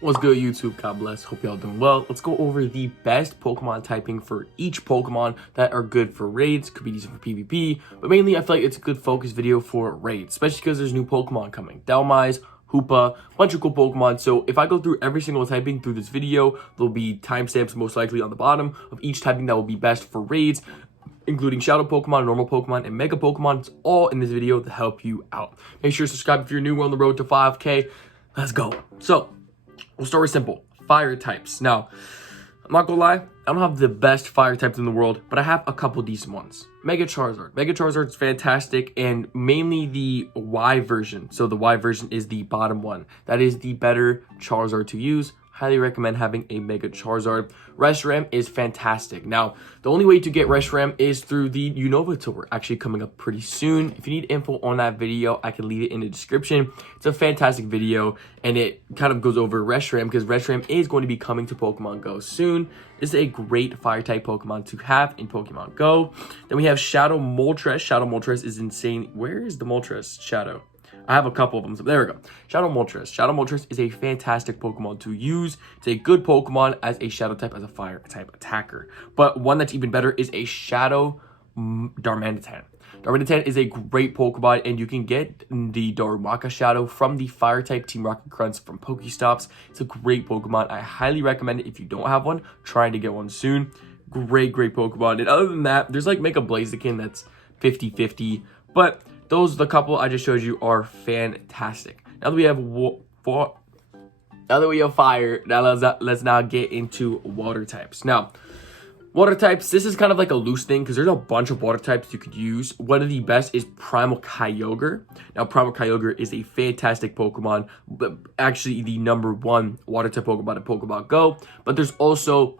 What's good, YouTube? God bless. Hope y'all doing well. Let's go over the best Pokemon typing for each Pokemon that are good for raids. Could be decent for PvP, but mainly I feel like it's a good focus video for raids, especially because there's new Pokemon coming. Dhelmise, Hoopa, bunch of cool Pokemon. So if I go through every single typing through this video, there'll be timestamps most likely on the bottom of each typing that will be best for raids, including Shadow Pokemon, Normal Pokemon, and Mega Pokemon. It's all in this video to help you out. Make sure to subscribe if you're new. We're on the road to 5K. Let's go. So we'll start with simple fire types. Now, I'm not gonna lie, I don't have the best fire types in the world, but I have a couple decent ones. Mega Charizard. Mega Charizard is fantastic, and mainly the Y version. So the Y version is the bottom one. That is the better Charizard to use. Highly recommend having a Mega Charizard. Reshiram is fantastic. Now, the only way to get Reshiram is through the Unova tour, actually coming up pretty soon. If you need info on that video, I can leave it in the description. It's a fantastic video, and it kind of goes over Reshiram because Reshiram is going to be coming to Pokemon Go soon. This is a great fire-type Pokemon to have in Pokemon Go. Then we have Shadow Moltres. Shadow Moltres is insane. Where is the Moltres Shadow? I have a couple of them. So there we go. Shadow Moltres. Shadow Moltres is a fantastic Pokemon to use. It's a good Pokemon as a Shadow type, as a Fire type attacker. But one that's even better is a Shadow Darmanitan. Darmanitan is a great Pokemon, and you can get the Darumaka Shadow from the Fire type Team Rocket Grunts from Pokestops. It's a great Pokemon. I highly recommend it if you don't have one. Trying to get one soon. Great Pokemon. And other than that, there's like Mega Blaziken that's 50-50. But those, the couple I just showed you, are fantastic. Now that we have fire, now let's now get into water types. Now, water types, this is kind of like a loose thing because there's a bunch of water types you could use. One of the best is Primal Kyogre. Now, Primal Kyogre is a fantastic Pokemon, but actually the #1 water type Pokemon in Pokemon Go. But there's also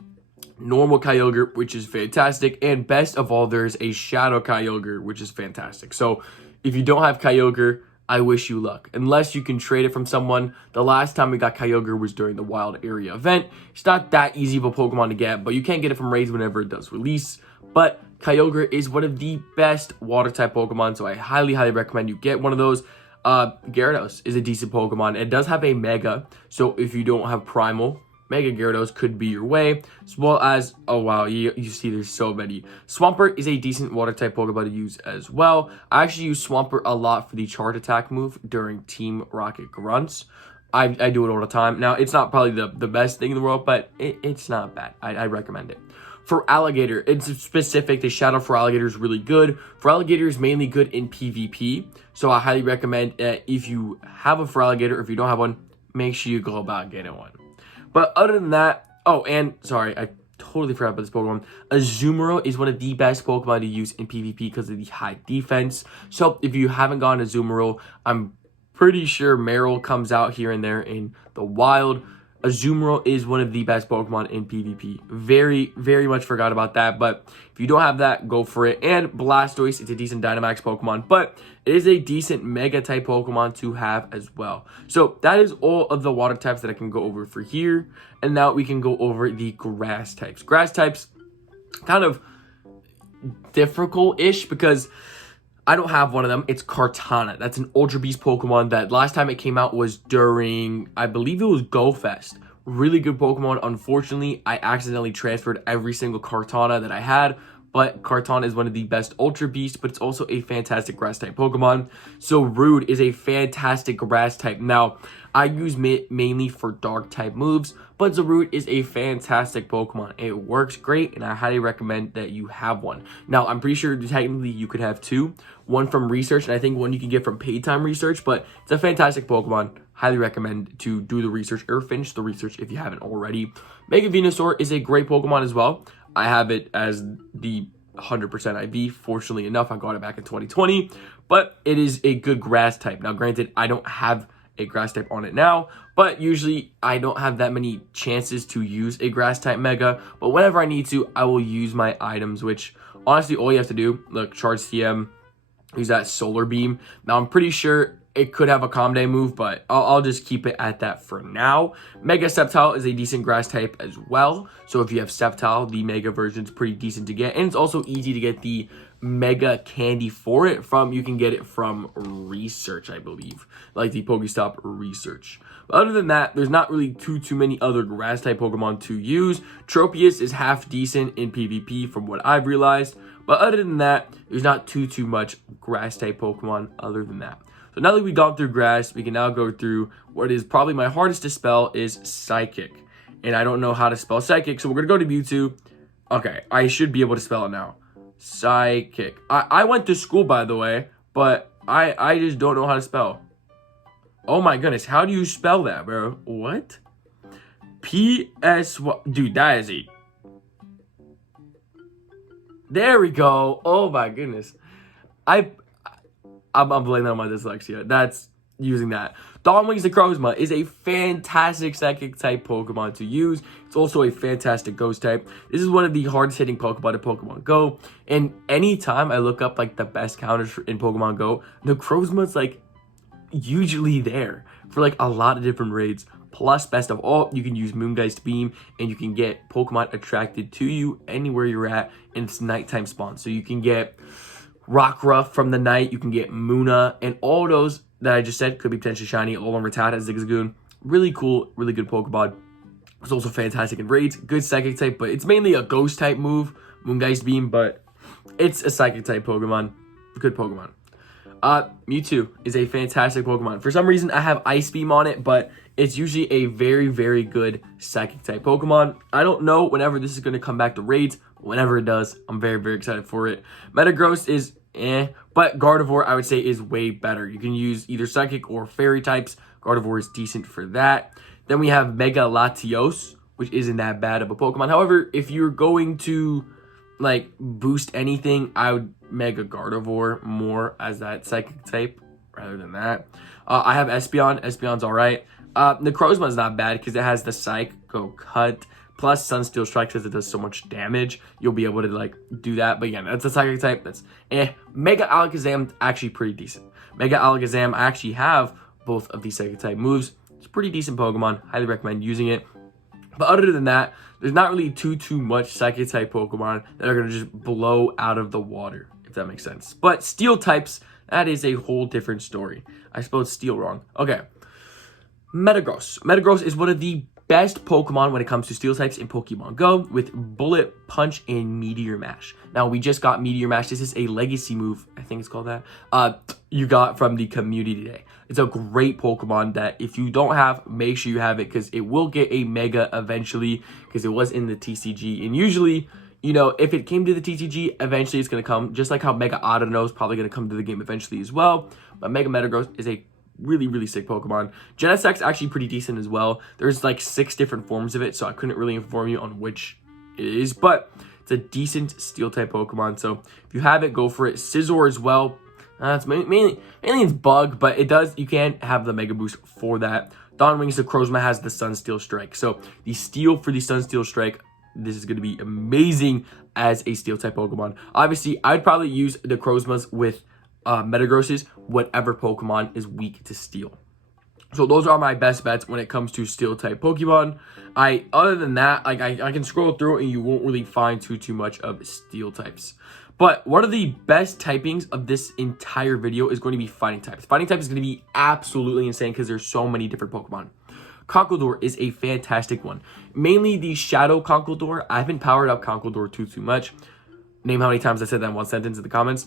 Normal Kyogre, which is fantastic, and best of all, there's a Shadow Kyogre, which is fantastic. So if you don't have Kyogre, I wish you luck. Unless you can trade it from someone. The last time we got Kyogre was during the Wild Area event. It's not that easy of a Pokemon to get, but you can get it from raids whenever it does release. But Kyogre is one of the best water type Pokemon, so I highly recommend you get one of those. Gyarados is a decent Pokemon. It does have a Mega, so if you don't have Primal, Mega Gyarados could be your way, as well as, oh wow, you see there's so many. Swampert is a decent water type Pokemon to use as well. I actually use Swampert a lot for the charge attack move during Team Rocket Grunts. I do it all the time. Now, it's not probably the best thing in the world, but it's not bad. I recommend it. For Alligator, it's specific. The Shadow for Alligator is really good. For Alligator is mainly good in PvP, so I highly recommend if you have a for Alligator, or if you don't have one, make sure you go about getting one. But other than that, oh, and sorry, I totally forgot about this Pokemon. Azumarill is one of the best Pokemon to use in PvP because of the high defense. So if you haven't gotten Azumarill, I'm pretty sure Marill comes out here and there in the wild. Azumarill is one of the best Pokemon in PvP. Very much forgot about that, but if you don't have that, go for it. And Blastoise, it's a decent Dynamax Pokemon, but it is a decent Mega type Pokemon to have as well. So that is all of the water types that I can go over for here. And now we can go over the grass types. Grass types, kind of difficult-ish because I don't have one of them. It's Kartana. That's an Ultra Beast Pokemon that last time it came out was during, I believe it was Go Fest. Really good Pokemon. Unfortunately, I accidentally transferred every single Kartana that I had, but Kartana is one of the best Ultra Beasts, but it's also a fantastic grass type Pokemon. So Rude is a fantastic grass type. Now, I use mainly for dark type moves, but Zarude is a fantastic Pokemon. It works great, and I highly recommend that you have one. Now, I'm pretty sure technically you could have two. One from research, and I think one you can get from paid time research, but it's a fantastic Pokemon. Highly recommend to do the research or finish the research if you haven't already. Mega Venusaur is a great Pokemon as well. I have it as the 100% IV. Fortunately enough, I got it back in 2020, but it is a good grass type. Now, granted, I don't have a grass type on it now, but usually I don't have that many chances to use a grass type Mega, but whenever I need to, I will use my items, which honestly all you have to do, look, charge CM, use that Solar Beam. Now I'm pretty sure it could have a Calm Day move, but I'll just keep it at that for now. Mega Sceptile is a decent grass type as well. So if you have Sceptile, the Mega version is pretty decent to get. And it's also easy to get the Mega Candy for it from, you can get it from Research, I believe. Like the Pokestop Research. But other than that, there's not really too many other grass type Pokemon to use. Tropius is half decent in PvP from what I've realized. But other than that, there's not too much grass type Pokemon other than that. So now that we've gone through grass, we can now go through what is probably my hardest to spell is Psychic. And I don't know how to spell Psychic, so we're going to go to Mewtwo. Okay, I should be able to spell it now. Psychic. I went to school, by the way, but I just don't know how to spell. Oh my goodness, how do you spell that, bro? What? P-S-Y. Dude, that is a... There we go. Oh my goodness. I'm blaming that on my dyslexia. That's using that. Dawnwings Necrozma is a fantastic psychic type Pokemon to use. It's also a fantastic ghost type. This is one of the hardest hitting Pokemon in Pokemon Go. And anytime I look up like the best counters in Pokemon Go, Necrozma's like usually there for like a lot of different raids. Plus, best of all, you can use Moongeist Beam and you can get Pokemon attracted to you anywhere you're at, and it's nighttime spawn. So you can get Rockruff from the night, you can get Munna, and all those that I just said could be potentially shiny. Alolan Rattata, Zigzagoon, really cool, really good Pokemon. It's also fantastic in raids, good psychic type, but it's mainly a ghost type move, Moongeist Beam, but it's a psychic type Pokemon, good Pokemon. Mewtwo is a fantastic Pokemon. For some reason, I have Ice Beam on it, but it's usually a very good psychic type Pokemon. I don't know whenever this is going to come back to raids. Whenever it does, I'm very excited for it. Metagross is but Gardevoir, I would say, is way better. You can use either psychic or fairy types. Gardevoir is decent for that. Then we have Mega Latios, which isn't that bad of a Pokemon. However, if you're going to like boost anything, I would Mega Gardevoir more as that psychic type rather than that. I have Espeon. Espeon's all right. Necrozma is not bad because it has the Psycho Cut plus Sunsteel Strike because it does so much damage. You'll be able to like do that. But again, that's a psychic type. That's Mega Alakazam actually pretty decent. Mega Alakazam, I actually have both of these psychic type moves. It's a pretty decent Pokemon. Highly recommend using it. But other than that, there's not really too much psychic type Pokemon that are going to just blow out of the water, if that makes sense. But steel types, that is a whole different story. I spelled steel wrong. Okay. Metagross. Metagross is one of the best Pokemon when it comes to steel types in Pokemon Go with Bullet Punch and Meteor Mash. Now, we just got Meteor Mash. This is a legacy move. I think it's called that. You got from the community day. It's a great Pokemon that if you don't have, make sure you have it because it will get a Mega eventually because it was in the TCG. And usually, you know, if it came to the TCG, eventually it's going to come. Just like how Mega Audino is probably going to come to the game eventually as well. But Mega Metagross is a really sick Pokemon. Genesect's actually pretty decent as well. There's like 6 different forms of it, so I couldn't really inform you on which it is, but it's a decent steel type Pokemon. So if you have it, go for it. Scizor as well. It's mainly it's bug, but it does, you can have the Mega Boost for that. Dawnwings Necrozma has the Sunsteel Strike. So the steel for the Sunsteel Strike, this is going to be amazing as a steel type Pokemon. Obviously, I'd probably use the Necrozmas with Metagrosses, whatever Pokemon is weak to steel. So those are my best bets when it comes to steel type Pokemon. Other than that, like I can scroll through and you won't really find too much of steel types. But one of the best typings of this entire video is going to be fighting types. Fighting type is going to be absolutely insane because there's so many different Pokemon. Conkeldurr is a fantastic one. Mainly the Shadow Conkeldurr. I haven't powered up Conkeldurr too much. Name how many times I said that in one sentence in the comments.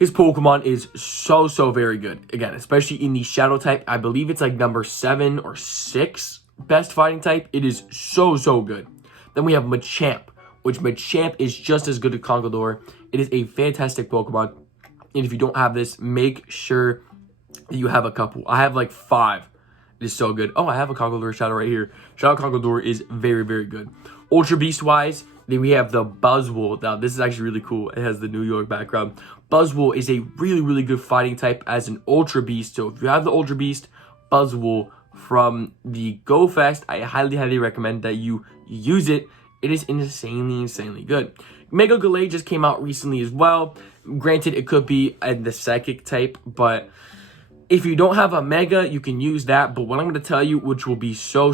His Pokemon is so very good. Again, especially in the Shadow type. I believe it's like number 7 or 6 best fighting type. It is so good. Then we have Machamp, which Machamp is just as good as Conkeldurr. It is a fantastic Pokemon. And if you don't have this, make sure that you have a couple. I have like 5. It is so good. Oh, I have a Conkeldurr Shadow right here. Shadow Conkeldurr is very good. Ultra Beast wise, then we have the Buzzwole. Now, this is actually really cool. It has the New York background. Buzzwole is a really good fighting type as an Ultra Beast. So if you have the Ultra Beast, Buzzwole from the Go Fest, I highly recommend that you use it. It is insanely good. Mega Galay just came out recently as well. Granted, it could be the Psychic type, but If you don't have a Mega, you can use that. But what I'm going to tell you, which will be so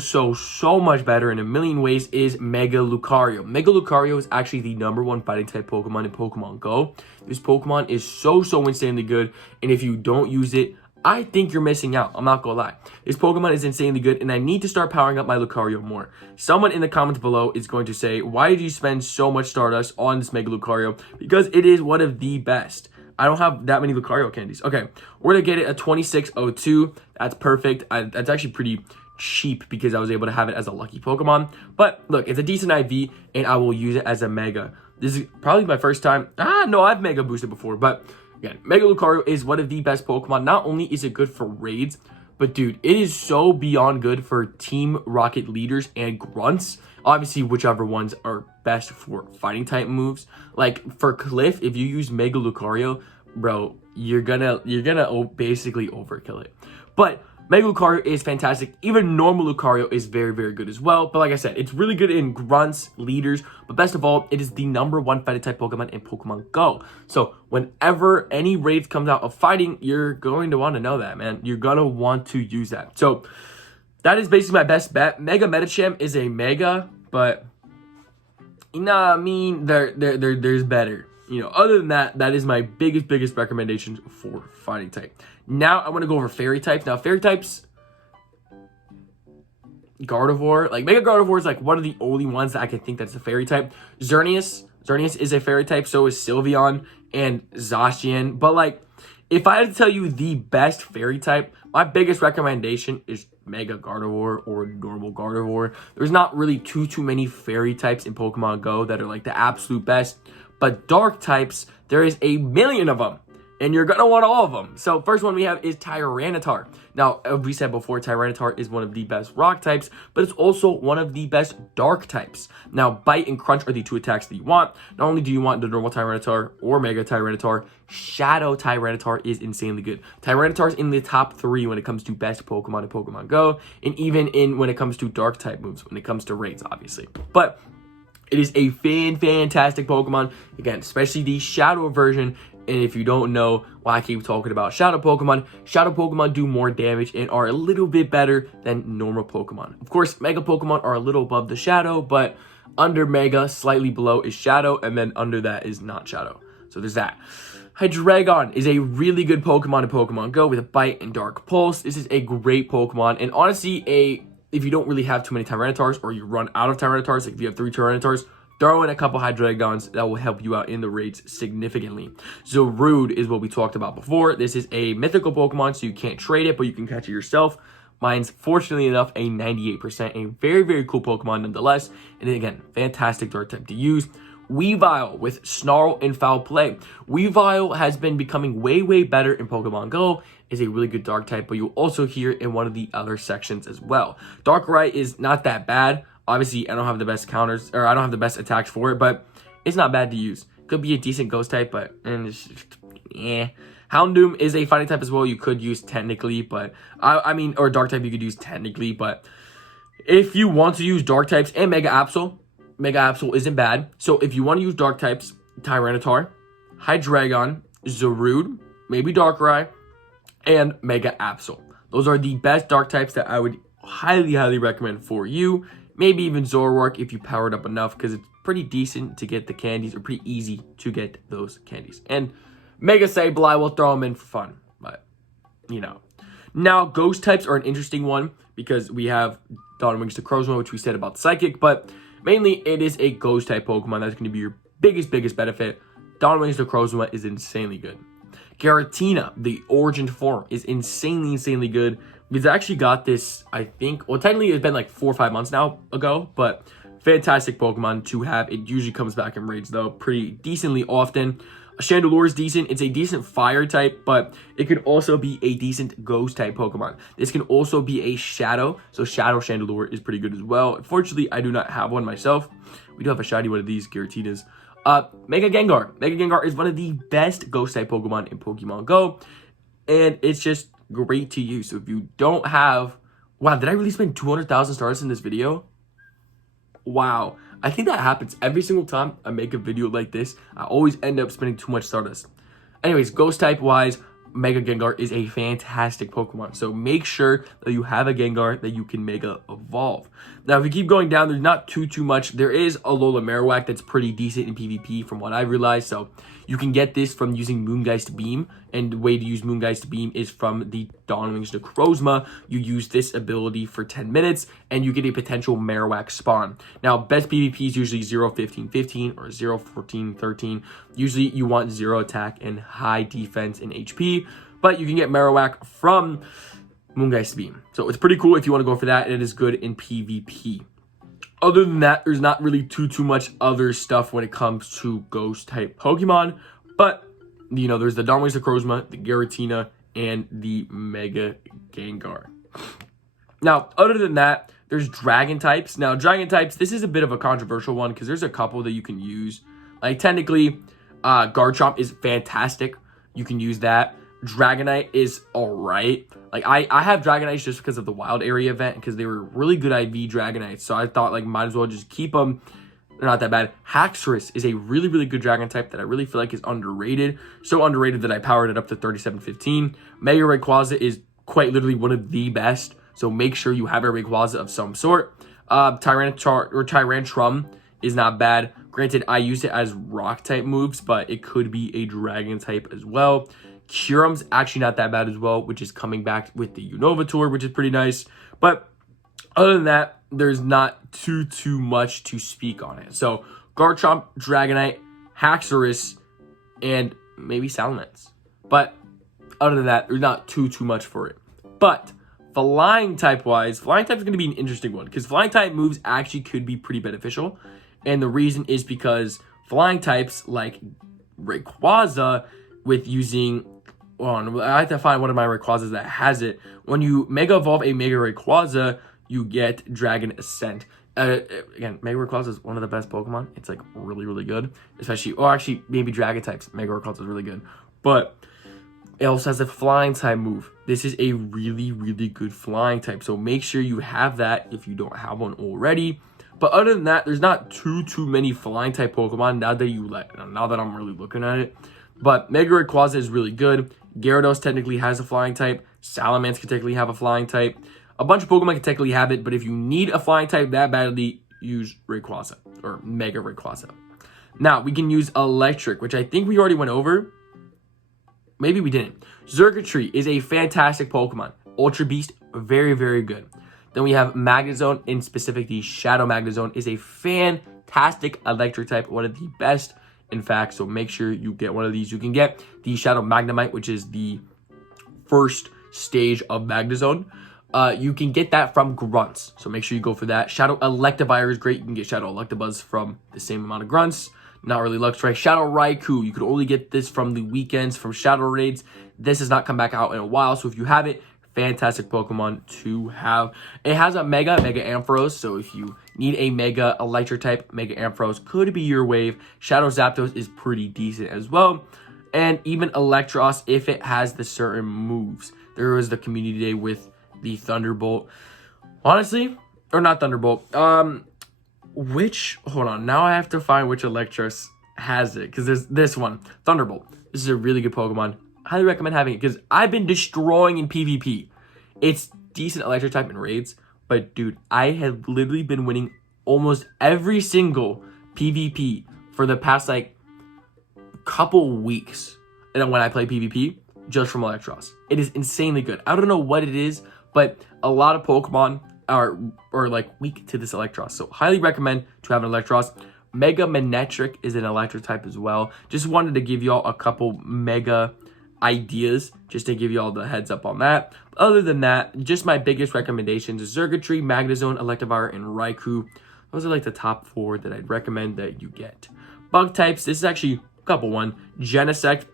much better in a million ways, is Mega Lucario. Mega Lucario is actually the #1 fighting type Pokemon in Pokemon Go. This Pokemon is so insanely good. And if you don't use it, I think you're missing out. I'm not going to lie. This Pokemon is insanely good, and I need to start powering up my Lucario more. Someone in the comments below is going to say, why did you spend so much Stardust on this Mega Lucario? Because it is one of the best. I don't have that many Lucario candies. Okay, we're going to get it a 2602. That's perfect. That's actually pretty cheap because I was able to have it as a lucky Pokemon. But look, it's a decent IV, and I will use it as a Mega. This is probably my first time. No, I've Mega boosted before. But again, Mega Lucario is one of the best Pokemon. Not only is it good for raids, but dude, it is so beyond good for Team Rocket leaders and grunts. Obviously, whichever ones are best for fighting type moves. Like for Cliff, if you use Mega Lucario, bro, you're gonna basically overkill it. But Mega Lucario is fantastic. Even normal Lucario is very good as well. But like I said, it's really good in grunts, leaders. But best of all, it is the #1 fighting type Pokemon in Pokemon Go. So whenever any raids comes out of fighting, you're going to want to know that, man. You're going to want to use that. So that is basically my best bet. Mega Medicham is a Mega, but I mean, there's better. Other than that, that is my biggest recommendation for fighting type. Now I want to go over fairy types. Now fairy types, Gardevoir, like Mega Gardevoir is like one of the only ones that I can think that's a fairy type. Xerneas is a fairy type. So is Sylveon and Zacian. But like, if I had to tell you the best fairy type, my biggest recommendation is Mega Gardevoir or normal Gardevoir. There's not really too many fairy types in Pokemon Go that are like the absolute best. But dark types, there is a million of them. And you're going to want all of them. So first one we have is Tyranitar. Now, as we said before, Tyranitar is one of the best rock types, but it's also one of the best dark types. Now, Bite and Crunch are the 2 attacks that you want. Not only do you want the normal Tyranitar or Mega Tyranitar, Shadow Tyranitar is insanely good. Tyranitar is in the top 3 when it comes to best Pokemon in Pokemon Go, and even when it comes to dark type moves, when it comes to raids, obviously. But it is a fantastic Pokemon. Again, especially the Shadow version. And if you don't know why I keep talking about Shadow Pokemon do more damage and are a little bit better than normal Pokemon. Of course, Mega Pokemon are a little above the Shadow, but under Mega, slightly below is Shadow, and then under that is not Shadow. So there's that. Hydreigon is a really good Pokemon in Pokemon Go with a Bite and Dark Pulse. This is a great Pokemon, and honestly, if you don't really have too many Tyranitars or you run out of Tyranitars, like if you have 3 Tyranitars, throw in a couple Hydreigons. That will help you out in the raids significantly. Zarude is what we talked about before. This is a mythical Pokemon, so you can't trade it, but you can catch it yourself. Mine's, fortunately enough, a 98%. A very cool Pokemon nonetheless. And again, fantastic dark type to use. Weavile with Snarl and Foul Play. Weavile has been becoming way better in Pokemon Go. Is a really good dark type, but you'll also hear it in one of the other sections as well. Darkrai is not that bad. Obviously, I don't have the best counters, or I don't have the best attacks for it, but it's not bad to use. Could be a decent ghost type, but Houndoom is a fighting type as well. You could use technically, but I mean, or dark type you could use technically, but if you want to use dark types and Mega Absol isn't bad. So if you want to use dark types, Tyranitar, Hydreigon, Zarude, maybe Darkrai, and Mega Absol. Those are the best dark types that I would highly recommend for you. Maybe even Zoroark if you power it up enough, because it's pretty decent to get the candies, or pretty easy to get those candies. And Mega Sableye, will throw them in for fun, but Now, ghost types are an interesting one, because we have Dawn Wings to Crozma, which we said about Psychic, but mainly it is a ghost type Pokemon that's going to be your biggest benefit. Dawn Wings to Crozma is insanely good. Giratina, the origin form, is insanely good. We've actually got this, I think, well, technically it's been like 4 or 5 months now ago, but fantastic Pokemon to have. It usually comes back in raids, though, pretty decently often. Chandelure is decent. It's a decent fire type, but it could also be a decent ghost type Pokemon. This can also be a shadow, so Shadow Chandelure is pretty good as well. Unfortunately, I do not have one myself. We do have a shiny one of these Giratinas. Mega Gengar. Mega Gengar is one of the best ghost type Pokemon in Pokemon Go, and it's just great to use. So if you don't have, wow, did I really spend 200,000 stars in this video? Wow, I think that happens every single time I make a video like this. I always end up spending too much Stardust. Anyways, ghost type wise, Mega Gengar is a fantastic Pokemon. So make sure that you have a Gengar that you can Mega Evolve. Now, if you keep going down, there's not too much. There is a Alola Marowak that's pretty decent in PvP from what I realized. So you can get this from using Moongeist Beam. And the way to use Moongeist Beam is from the Dawnwings Necrozma. You use this ability for 10 minutes and you get a potential Marowak spawn. Now, best PvP is usually 0-15-15 or 0-14-13. Usually you want 0 attack and high defense and HP. But you can get Marowak from Moongeist Beam. So it's pretty cool if you want to go for that. And it is good in PvP. Other than that, there's not really too much other stuff when it comes to ghost type Pokemon. But, you know, there's the Dawnwings Necrozma, the Giratina, and the Mega Gengar. Now, other than that, there's Dragon types. Now, Dragon types, this is a bit of a controversial one because there's a couple that you can use. Like, technically, Garchomp is fantastic. You can use that. Dragonite is alright. Like, I have Dragonites just because of the Wild Area event, because they were really good IV Dragonites. So I thought, like, might as well just keep them. They're not that bad. Haxorus is a really good Dragon type that I really feel like is underrated. So underrated that I powered it up to 3715. Mega Rayquaza is quite literally one of the best. So make sure you have a Rayquaza of some sort. Tyrantrum is not bad. Granted, I use it as rock type moves, but it could be a dragon type as well. Curum's actually not that bad as well, which is coming back with the Unova Tour, which is pretty nice. But other than that, there's not too much to speak on it. So Garchomp, Dragonite, Haxorus, and maybe Salamence. But other than that, there's not too much for it. But flying type wise, flying type is going to be an interesting one because flying type moves actually could be pretty beneficial. And the reason is because flying types like Rayquaza with using, I have to find one of my Rayquazas that has it. When you Mega Evolve a Mega Rayquaza, you get Dragon Ascent. Again, Mega Rayquaza is one of the best Pokemon. It's like really good. Especially, or actually maybe Dragon types. Mega Rayquaza is really good. But it also has a flying type move. This is a really good flying type. So make sure you have that if you don't have one already. But other than that, there's not too many flying type Pokemon now that I'm really looking at it. But Mega Rayquaza is really good. Gyarados technically has a flying type. Salamence can technically have a flying type. A bunch of Pokemon can technically have it, but if you need a flying type that badly, use Rayquaza or Mega Rayquaza. Now, we can use Electric, which I think we already went over. Maybe we didn't. Xurkitree is a fantastic Pokemon. Ultra Beast, very good. Then we have Magnezone, in specific, the Shadow Magnezone is a fantastic electric type, one of the best, in fact, so make sure you get one of these. You can get the Shadow Magnemite, which is the first stage of Magnezone. You can get that from Grunts, so make sure you go for that. Shadow Electivire is great. You can get Shadow Electabuzz from the same amount of Grunts. Not really Luxray. Shadow Raikou, you could only get this from the weekends, from Shadow Raids. This has not come back out in a while, so if you have it, fantastic Pokemon to have. It has a Mega Ampharos, so if you need a Mega Electric type, Mega Ampharos could be your wave. Shadow Zapdos is pretty decent as well. And even Electros, if it has the certain moves. There was the community day with the Thunderbolt. Honestly, or not Thunderbolt. Hold on, now I have to find which Electros has it, because there's this one, Thunderbolt. This is a really good Pokemon. Highly recommend having it, because I've been destroying in PvP. It's decent electric type in raids, but dude, I have literally been winning almost every single PvP for the past like couple weeks. And when I play PvP, just from Electros. It is insanely good. I don't know what it is, but a lot of Pokemon are like weak to this Electros. So highly recommend to have an Electros. Mega Manectric is an electric type as well. Just wanted to give y'all a couple Mega ideas, just to give you all the heads up on that. Other than that, just my biggest recommendations is Xurkitree, Magnezone, Electivire, and Raikou. Those are like the top 4 that I'd recommend that you get. Bug types, this is actually a couple one. Genesect,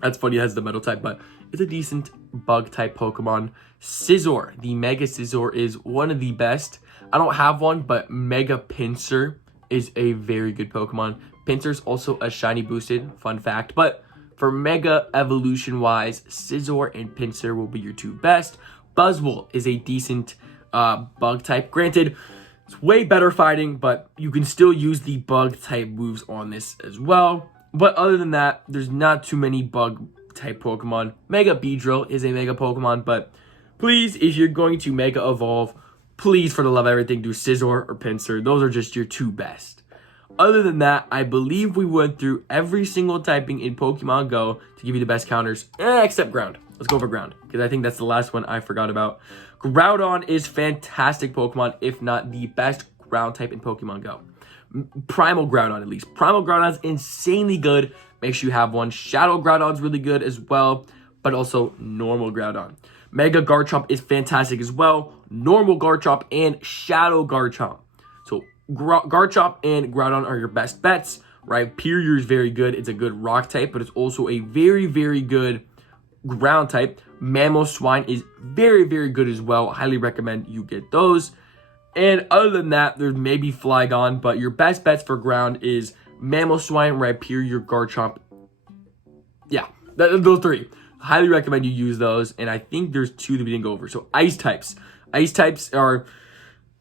that's funny, it has the metal type, but it's a decent bug type Pokemon. Scizor, the Mega Scizor is one of the best. I don't have one, but Mega Pinsir is a very good Pokemon. Pinsir's also a shiny boosted, fun fact, but for Mega Evolution wise, Scizor and Pinsir will be your 2 best. Buzzwole is a decent bug type. Granted, it's way better fighting, but you can still use the bug type moves on this as well. But other than that, there's not too many bug type Pokemon. Mega Beedrill is a Mega Pokemon, but please, if you're going to Mega Evolve, please, for the love of everything, do Scizor or Pinsir. Those are just your two best. Other than that, I believe we went through every single typing in Pokemon Go to give you the best counters, except Ground. Let's go for Ground, because I think that's the last one I forgot about. Groudon is fantastic Pokemon, if not the best ground type in Pokemon Go. Primal Groudon, at least. Primal Groudon's insanely good. Make sure you have one. Shadow Groudon's really good as well, but also normal Groudon. Mega Garchomp is fantastic as well. Normal Garchomp and Shadow Garchomp. So Garchomp and Groudon are your best bets, right? Rhyperior is very good. It's a good rock type, but it's also a very, very good ground type. Mamoswine is very, very good as well. Highly recommend you get those. And other than that, there's maybe Flygon, but your best bets for ground is Mamoswine, Rhyperior, Garchomp. Yeah, those three. Highly recommend you use those. And I think there's two that we didn't go over. So ice types. Ice types are a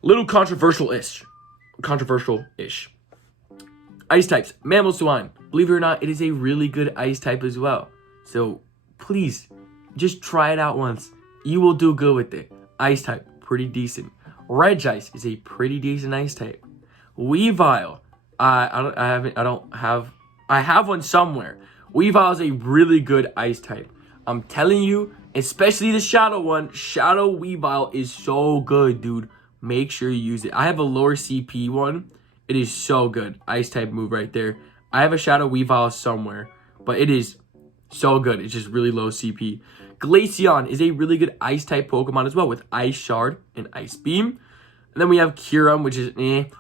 little controversial-ish. Ice types. Mamoswine. Believe it or not, it is a really good ice type as well. So please, just try it out once. You will do good with it. Ice type, pretty decent. Regice is a pretty decent ice type. Weavile, I have one somewhere. Weavile is a really good ice type. I'm telling you, especially the Shadow one. Shadow Weavile is so good, dude. Make sure you use it. I have a lower CP one. It is so good. Ice type move right there. I have a Shadow Weavile somewhere, but it is so good. It's just really low CP. Glaceon is a really good ice type Pokemon as well, with Ice Shard and Ice Beam. And then we have Kyurem, which is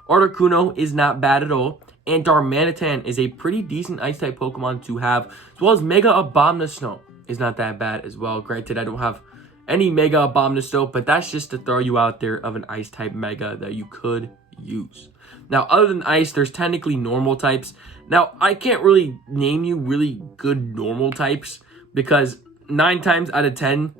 Articuno is not bad at all. And Darmanitan is a pretty decent ice type Pokemon to have, as well as Mega Abomasnow is not that bad as well. Granted, I don't have any Mega Abomasnow, but that's just to throw you out there of an ice type Mega that you could use. Now, other than ice, there's technically normal types. Now, I can't really name you really good normal types because 9 times out of 10,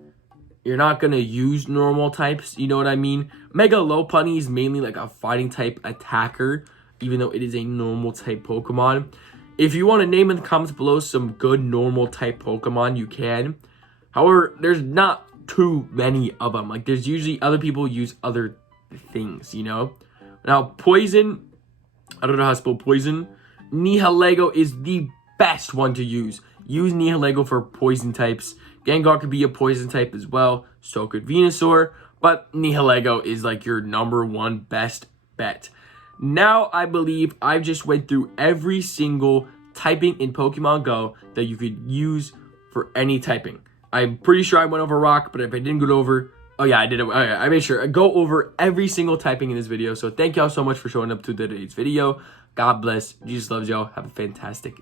you're not going to use normal types. You know what I mean? Mega Lopunny is mainly like a fighting type attacker, even though it is a normal type Pokemon. If you want to name in the comments below some good normal type Pokemon, you can. However, there's not too many of them. Like, there's usually other people use other things, you know? Now, Poison, I don't know how to spell Poison. Nihilego is the best one to use. Use Nihilego for poison types. Gengar could be a poison type as well. So could Venusaur. But Nihilego is like your #1 best bet. Now I believe I just went through every single typing in Pokemon Go that you could use for any typing. I'm pretty sure I went over Rock, but if I didn't go over... Oh yeah, I did it. I made sure I go over every single typing in this video. So thank y'all so much for showing up to today's video. God bless. Jesus loves y'all. Have a fantastic